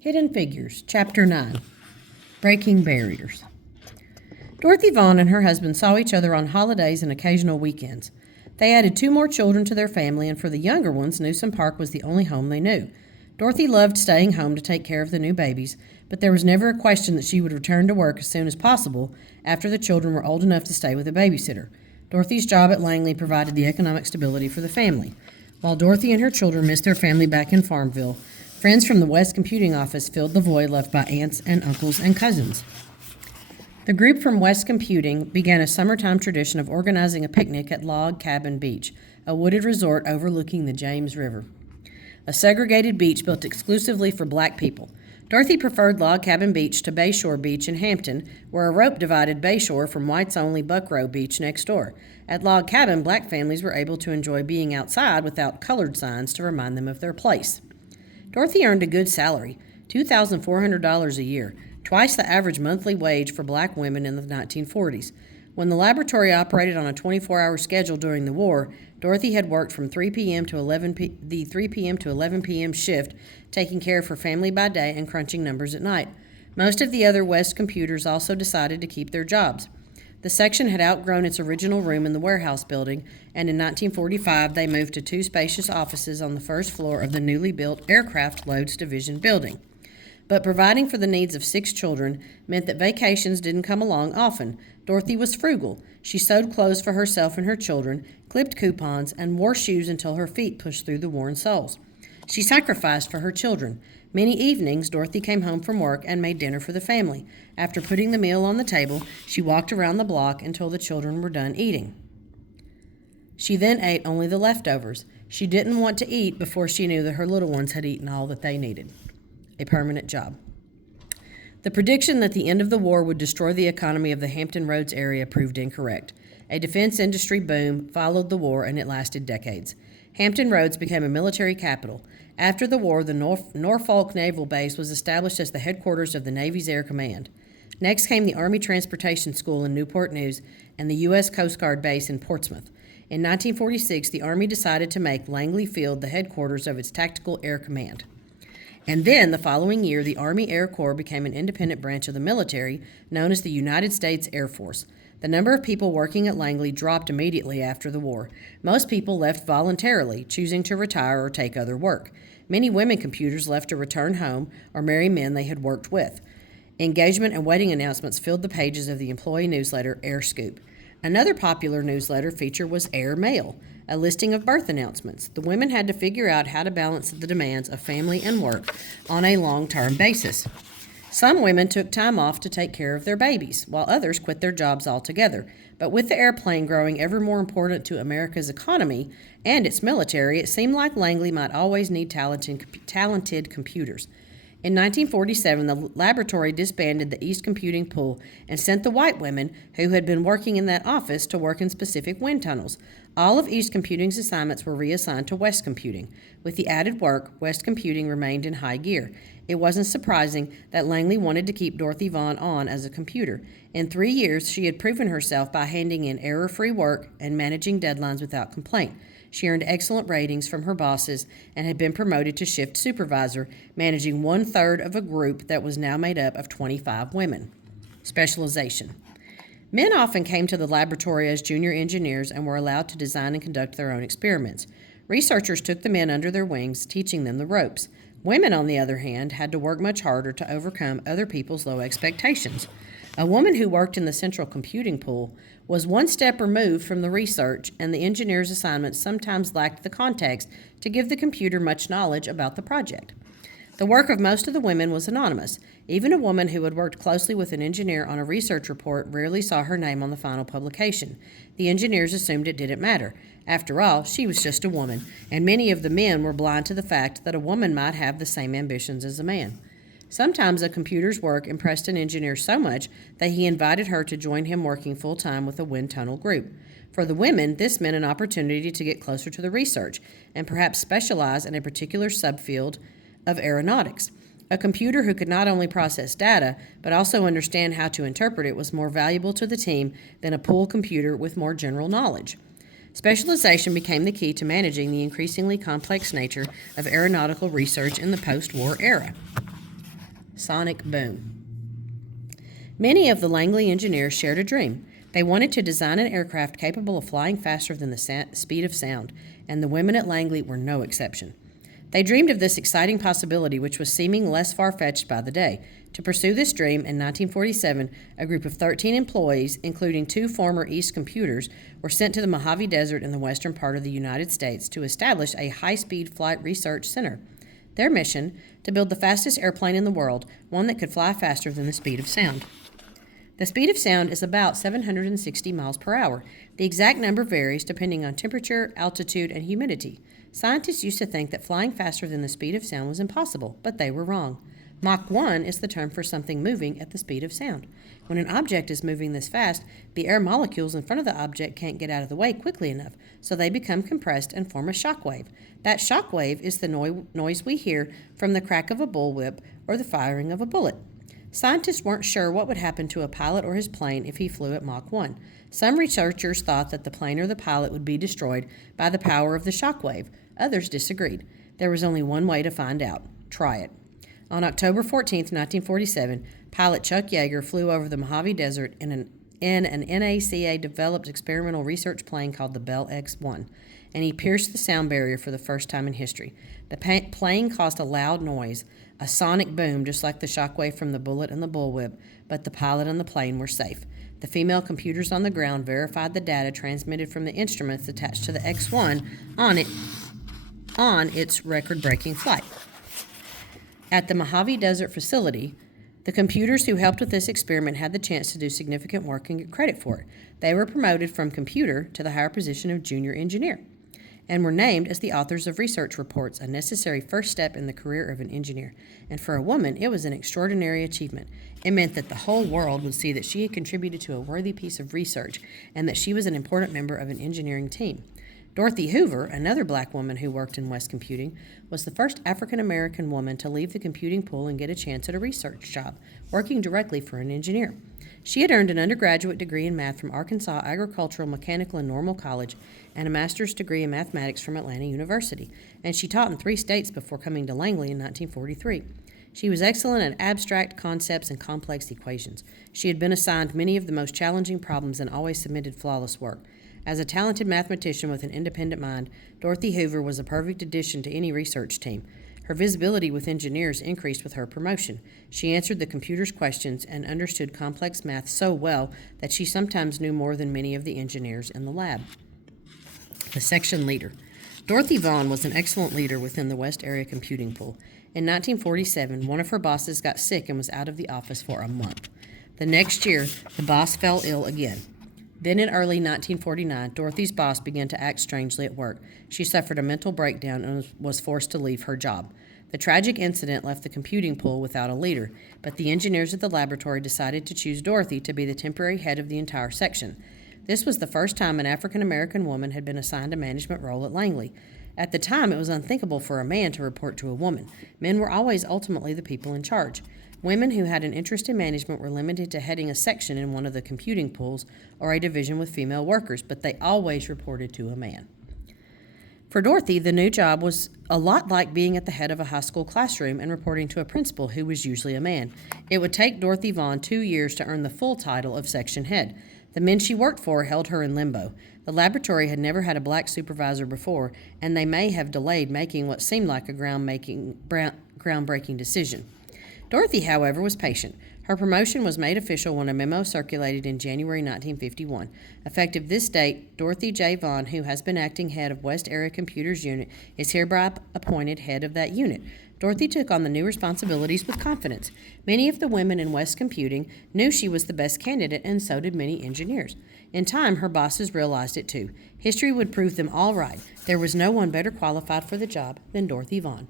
Hidden Figures, Chapter 9, Breaking Barriers. Dorothy Vaughan and her husband saw each other on holidays and occasional weekends. They added 2 more children to their family, and for the younger ones, Newsom Park was the only home they knew. Dorothy loved staying home to take care of the new babies, but there was never a question that she would return to work as soon as possible after the children were old enough to stay with a babysitter. Dorothy's job at Langley provided the economic stability for the family. While Dorothy and her children missed their family back in Farmville, friends from the West Computing office filled the void left by aunts and uncles and cousins. The group from West Computing began a summertime tradition of organizing a picnic at Log Cabin Beach, a wooded resort overlooking the James River, a segregated beach built exclusively for black people. Dorothy preferred Log Cabin Beach to Bayshore Beach in Hampton, where a rope divided Bayshore from whites-only Buckrow Beach next door. At Log Cabin, black families were able to enjoy being outside without colored signs to remind them of their place. Dorothy earned a good salary, $2,400 a year, twice the average monthly wage for black women in the 1940s. When the laboratory operated on a 24-hour schedule during the war, Dorothy had worked from 3 p.m. to 11 p.m. shift, taking care of her family by day and crunching numbers at night. Most of the other West computers also decided to keep their jobs. The section had outgrown its original room in the warehouse building, and in 1945 they moved to 2 spacious offices on the first floor of the newly built Aircraft Loads Division building. But providing for the needs of 6 children meant that vacations didn't come along often. Dorothy was frugal. She sewed clothes for herself and her children, clipped coupons, and wore shoes until her feet pushed through the worn soles. She sacrificed for her children. Many evenings, Dorothy came home from work and made dinner for the family. After putting the meal on the table, she walked around the block until the children were done eating. She then ate only the leftovers. She didn't want to eat before she knew that her little ones had eaten all that they needed. A permanent job. The prediction that the end of the war would destroy the economy of the Hampton Roads area proved incorrect. A defense industry boom followed the war, and it lasted decades. Hampton Roads became a military capital. After the war, the Norfolk Naval Base was established as the headquarters of the Navy's Air Command. Next came the Army Transportation School in Newport News and the U.S. Coast Guard Base in Portsmouth. In 1946, the Army decided to make Langley Field the headquarters of its Tactical Air Command. And then, the following year, the Army Air Corps became an independent branch of the military, known as the United States Air Force. The number of people working at Langley dropped immediately after the war. Most people left voluntarily, choosing to retire or take other work. Many women computers left to return home or marry men they had worked with. Engagement and wedding announcements filled the pages of the employee newsletter Air Scoop. Another popular newsletter feature was Air Mail, a listing of birth announcements. The women had to figure out how to balance the demands of family and work on a long-term basis. Some women took time off to take care of their babies, while others quit their jobs altogether. But with the airplane growing ever more important to America's economy and its military, it seemed like Langley might always need talented computers. In 1947, the laboratory disbanded the East Computing Pool and sent the white women who had been working in that office to work in specific wind tunnels. All of East Computing's assignments were reassigned to West Computing. With the added work, West Computing remained in high gear. It wasn't surprising that Langley wanted to keep Dorothy Vaughan on as a computer. In 3 years, she had proven herself by handing in error-free work and managing deadlines without complaint. She earned excellent ratings from her bosses and had been promoted to shift supervisor, managing 1/3 of a group that was now made up of 25 women. Specialization. Men often came to the laboratory as junior engineers and were allowed to design and conduct their own experiments. Researchers took the men under their wings, teaching them the ropes. Women, on the other hand, had to work much harder to overcome other people's low expectations. A woman who worked in the central computing pool was one step removed from the research, and the engineer's assignments sometimes lacked the context to give the computer much knowledge about the project. The work of most of the women was anonymous. Even a woman who had worked closely with an engineer on a research report rarely saw her name on the final publication. The engineers assumed it didn't matter. After all, she was just a woman, and many of the men were blind to the fact that a woman might have the same ambitions as a man. Sometimes a computer's work impressed an engineer so much that he invited her to join him working full-time with a wind tunnel group. For the women, this meant an opportunity to get closer to the research and perhaps specialize in a particular subfield of aeronautics. A computer who could not only process data, but also understand how to interpret it was more valuable to the team than a pool computer with more general knowledge. Specialization became the key to managing the increasingly complex nature of aeronautical research in the post-war era. sonic boom. Many of the Langley engineers shared a dream. They wanted to design an aircraft capable of flying faster than the speed of sound, and the women at Langley were no exception. They dreamed of this exciting possibility, which was seeming less far-fetched by the day. To pursue this dream, in 1947, a group of 13 employees, including 2 former East computers, were sent to the Mojave Desert in the western part of the United States to establish a high-speed flight research center. Their mission, to build the fastest airplane in the world, one that could fly faster than the speed of sound. The speed of sound is about 760 miles per hour. The exact number varies depending on temperature, altitude, and humidity. Scientists used to think that flying faster than the speed of sound was impossible, but they were wrong. Mach 1 is the term for something moving at the speed of sound. When an object is moving this fast, the air molecules in front of the object can't get out of the way quickly enough, so they become compressed and form a shock wave. That shock wave is the noise we hear from the crack of a bullwhip or the firing of a bullet. Scientists weren't sure what would happen to a pilot or his plane if he flew at Mach 1. Some researchers thought that the plane or the pilot would be destroyed by the power of the shock wave. Others disagreed. There was only one way to find out. Try it. On October 14, 1947, pilot Chuck Yeager flew over the Mojave Desert in an NACA-developed experimental research plane called the Bell X-1, and he pierced the sound barrier for the first time in history. The plane caused a loud noise, a sonic boom just like the shockwave from the bullet and the bullwhip, but the pilot and the plane were safe. The female computers on the ground verified the data transmitted from the instruments attached to the X-1 on its record-breaking flight. At the Mojave Desert facility, the computers who helped with this experiment had the chance to do significant work and get credit for it. They were promoted from computer to the higher position of junior engineer and were named as the authors of research reports, a necessary first step in the career of an engineer. And for a woman, it was an extraordinary achievement. It meant that the whole world would see that she had contributed to a worthy piece of research and that she was an important member of an engineering team. Dorothy Hoover, another black woman who worked in West Computing, was the first African-American woman to leave the computing pool and get a chance at a research job, working directly for an engineer. She had earned an undergraduate degree in math from Arkansas Agricultural, Mechanical, and Normal College and a master's degree in mathematics from Atlanta University, and she taught in 3 states before coming to Langley in 1943. She was excellent at abstract concepts and complex equations. She had been assigned many of the most challenging problems and always submitted flawless work. As a talented mathematician with an independent mind, Dorothy Hoover was a perfect addition to any research team. Her visibility with engineers increased with her promotion. She answered the computer's questions and understood complex math so well that she sometimes knew more than many of the engineers in the lab. The section leader. Dorothy Vaughn was an excellent leader within the West Area Computing Pool. In 1947, one of her bosses got sick and was out of the office for a month. The next year, the boss fell ill again. Then in early 1949, Dorothy's boss began to act strangely at work. She suffered a mental breakdown and was forced to leave her job. The tragic incident left the computing pool without a leader, but the engineers at the laboratory decided to choose Dorothy to be the temporary head of the entire section. This was the first time an African-American woman had been assigned a management role at Langley. At the time, it was unthinkable for a man to report to a woman. Men were always ultimately the people in charge. Women who had an interest in management were limited to heading a section in one of the computing pools or a division with female workers, but they always reported to a man. For Dorothy, the new job was a lot like being at the head of a high school classroom and reporting to a principal who was usually a man. It would take Dorothy Vaughn 2 years to earn the full title of section head. The men she worked for held her in limbo. The laboratory had never had a black supervisor before, and they may have delayed making what seemed like a groundbreaking decision. Dorothy, however, was patient. Her promotion was made official when a memo circulated in January 1951. Effective this date, Dorothy J. Vaughn, who has been acting head of West Area Computers Unit, is hereby appointed head of that unit. Dorothy took on the new responsibilities with confidence. Many of the women in West Computing knew she was the best candidate, and so did many engineers. In time, her bosses realized it too. History would prove them all right. There was no one better qualified for the job than Dorothy Vaughn.